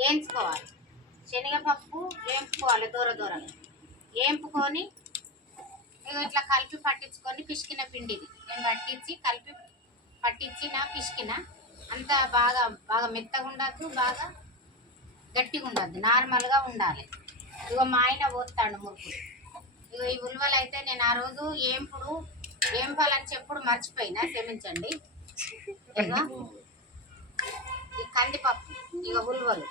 వేయించుకోవాలి. శనగపప్పు వేయించుకోవాలి దూరగా వేయించుకొని ఇట్లా కలిపి పట్టించుకొని పిసికిన పిండిది నేను పట్టించిన పిసికిన అంతా బాగా బాగా మెత్తగా ఉండద్దు, బాగా గట్టిగా ఉండద్దు, నార్మల్గా ఉండాలి. ఇగో మా ఆయన పోతాడు మురుకులు. ఇగో ఈ ఉల్వలు అయితే నేను ఆ రోజు ఏంపాలని చెప్పుడు మర్చిపోయినా, క్షమించండి. ఇగో ఈ కందిపప్పు, ఇక ఉల్వలు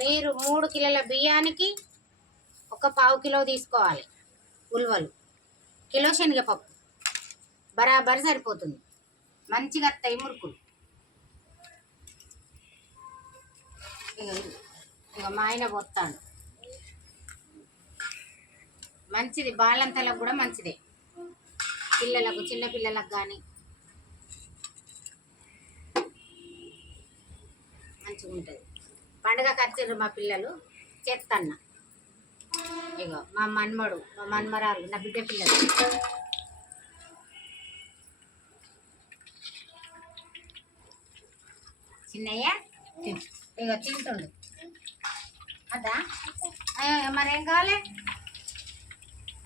మీరు 3 కిలోల బియ్యానికి ఒక 1/4 కిలో తీసుకోవాలి. ఉల్వలు కిలో శనగపప్పు బరాబర్ సరిపోతుంది. మంచిగా వస్తాయి మురుకులు. ఇక మా ఆయన పోతాడు. మంచిది, బాలంతలకు కూడా మంచిదే, పిల్లలకు, చిన్న పిల్లలకు కానీ మంచిగా ఉంటుంది. పండుగ ఖర్చులు మా పిల్లలు చేస్తన్న. ఇగో మా మన్మడు, మా మన్మరాలు, నా బిడ్డ పిల్లలు. చిన్నయ్య ఇగో తింటుండు. అదా మరేం కావాలి?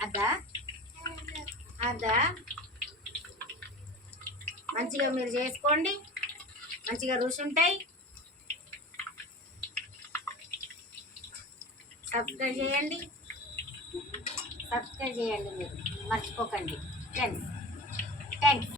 అదా మంచిగా మీరు చేసుకోండి, మంచిగా రుచి ఉంటాయి. సబ్స్క్రైబ్ చేయండి మీరు, మర్చిపోకండి ఫ్రెండ్స్. థ్యాంక్స్.